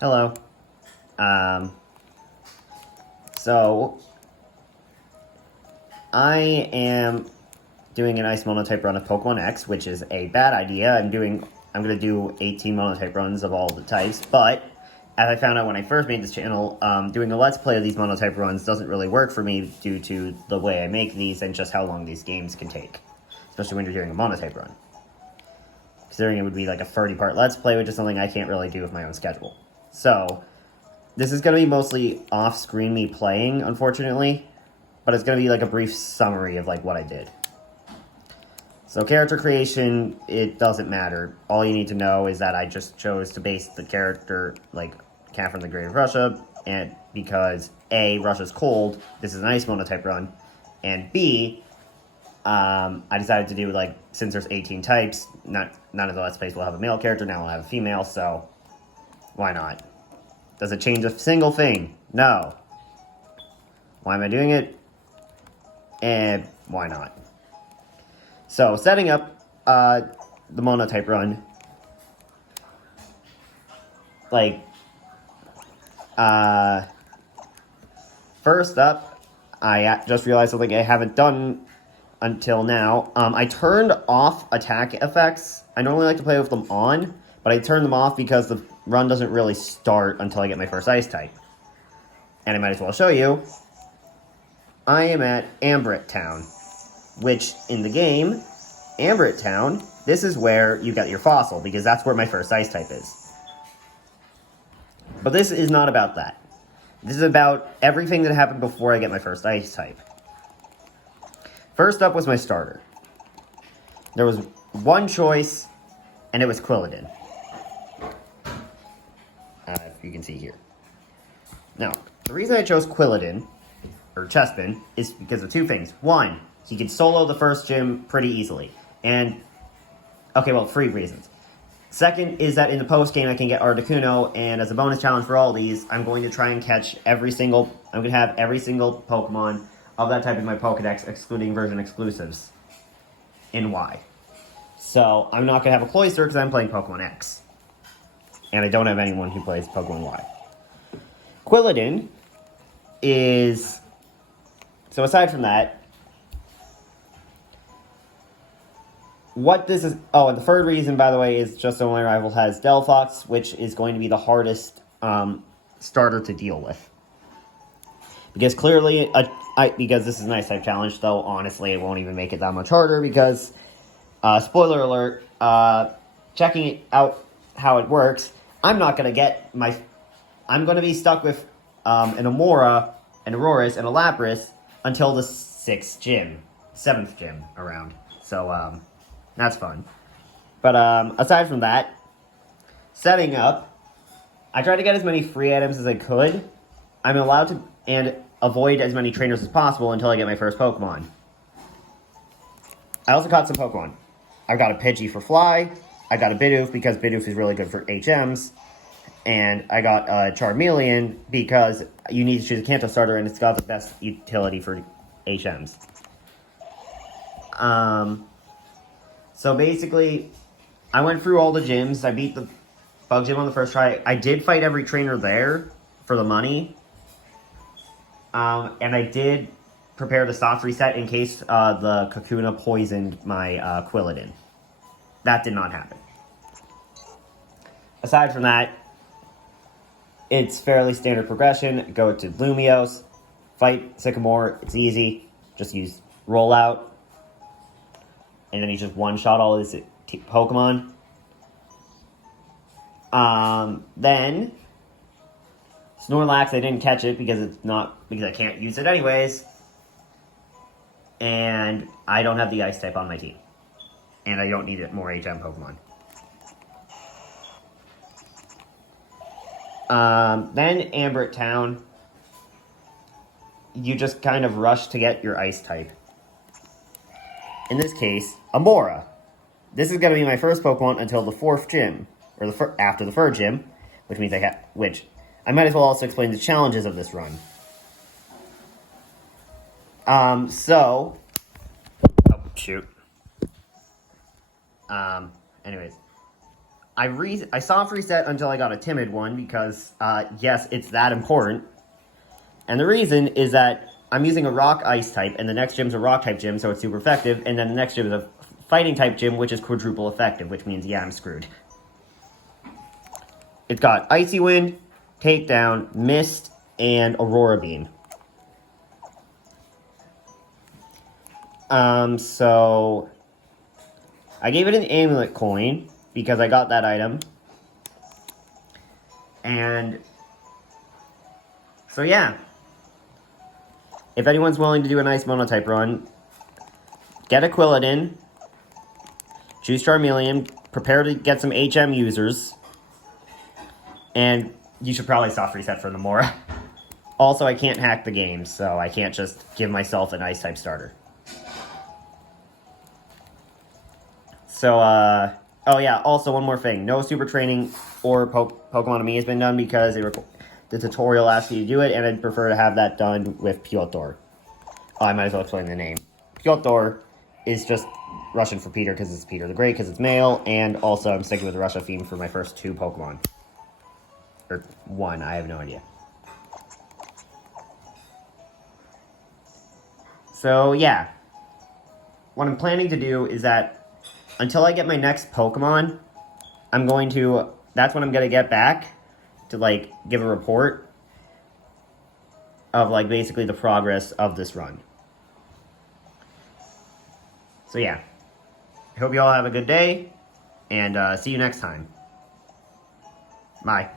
Hello. Um, so, I am doing an ice monotype run of Pokemon X, which is a bad idea. I'm going to do 18 monotype runs of all the types, but as I found out when I first made this channel, doing a Let's Play of these monotype runs doesn't really work for me due to the way I make these and just how long these games can take, especially when you're doing a monotype run. Considering it would be like a 30-part Let's Play, which is something I can't really do with my own schedule. So, this is going to be mostly off-screen me playing, unfortunately, but it's going to be like a brief summary of like what I did. So character creation, it doesn't matter. All you need to know is that I just chose to base the character like Cat from the Great of Russia, and because A, Russia's cold, this is an ice monotype run, and B, I decided to do like, since there's 18 types, none of the Let's Plays will have a male character, now we'll have a female, so why not? Does it change a single thing? No. Why am I doing it? And why not? So, setting up the monotype run. Like, first up, I just realized something I haven't done until now. I turned off attack effects. I normally like to play with them on, but I turned them off because the run doesn't really start until I get my first ice type. And I might as well show you. I am at Ambrit Town, which in the game, Ambrit Town, this is where you get your fossil, because that's where my first ice type is. But this is not about that. This is about everything that happened before I get my first ice type. First up was my starter. There was one choice, and it was Quilladin. If you can see here. Now, the reason I chose Quilladin, or Chespin, is because of two things. One, he can solo the first gym pretty easily. And, okay, well, 3 reasons. Second is that in the post-game I can get Articuno, and as a bonus challenge for all these, I'm going to try and catch I'm going to have every single Pokemon of that type in my Pokedex, excluding version exclusives, in Y. So, I'm not going to have a Cloyster because I'm playing Pokemon X. And I don't have anyone who plays Pokemon Y. Quilladin is... So aside from that, what this is... Oh, and the third reason, by the way, is just so my rival has Delphox, which is going to be the hardest starter to deal with. Because clearly, because this is an Ice-type challenge, though, honestly, it won't even make it that much harder, because, spoiler alert, checking out how it works, I'm not going to get my... I'm going to be stuck with an Amora, an Aurorus, and a Lapras until the 7th gym around. So, that's fun. But, aside from that, setting up, I tried to get as many free items as I could. I'm allowed to, and avoid as many trainers as possible until I get my first Pokemon. I also caught some Pokemon. I got a Pidgey for Fly, I got a Bidoof because Bidoof is really good for HMs, and I got a Charmeleon because you need to choose a Kanto starter and it's got the best utility for HMs. So basically, I went through all the gyms. I beat the Bug Gym on the first try. I did fight every trainer there for the money. And I did prepare the soft reset in case the Kakuna poisoned my Quilladin. That did not happen. Aside from that, it's fairly standard progression. Go to Lumiose, fight Sycamore, it's easy. Just use Rollout. And then you just one-shot all his Pokemon. Then, Snorlax, I didn't catch it because I can't use it anyways. And I don't have the Ice type on my team. And I don't need it more HM Pokemon. Then Ambrit Town, you just kind of rush to get your Ice type. In this case, Amora. This is going to be my first Pokemon until the 4th gym, or after the 3rd gym, which means I might as well also explain the challenges of this run. Oh, shoot. Anyways. I soft reset until I got a timid one because, yes, it's that important. And the reason is that I'm using a rock ice type, and the next gym's a rock type gym, so it's super effective, and then the next gym is a fighting type gym, which is quadruple effective, which means, yeah, I'm screwed. It's got Icy Wind, Takedown, Mist, and Aurora Beam. So I gave it an amulet coin because I got that item. And so yeah. If anyone's willing to do a nice Monotype run, get a Quilladin, choose Charmeleon, prepare to get some HM users, and you should probably soft reset for Nomura. Also, I can't hack the game, so I can't just give myself an Ice-type starter. So, oh yeah, also one more thing. No super training or Pokemon Me has been done because the tutorial asks you to do it, and I'd prefer to have that done with Piotr. Oh, I might as well explain the name. Piotr is just Russian for Peter because it's Peter the Great because it's male, and also I'm sticking with the Russia theme for my first 2 Pokemon. Or 1, I have no idea. So, yeah. What I'm planning to do is that until I get my next Pokemon, that's when I'm going to get back to, like, give a report of, like, basically the progress of this run. So, yeah. I hope you all have a good day, and see you next time. Bye.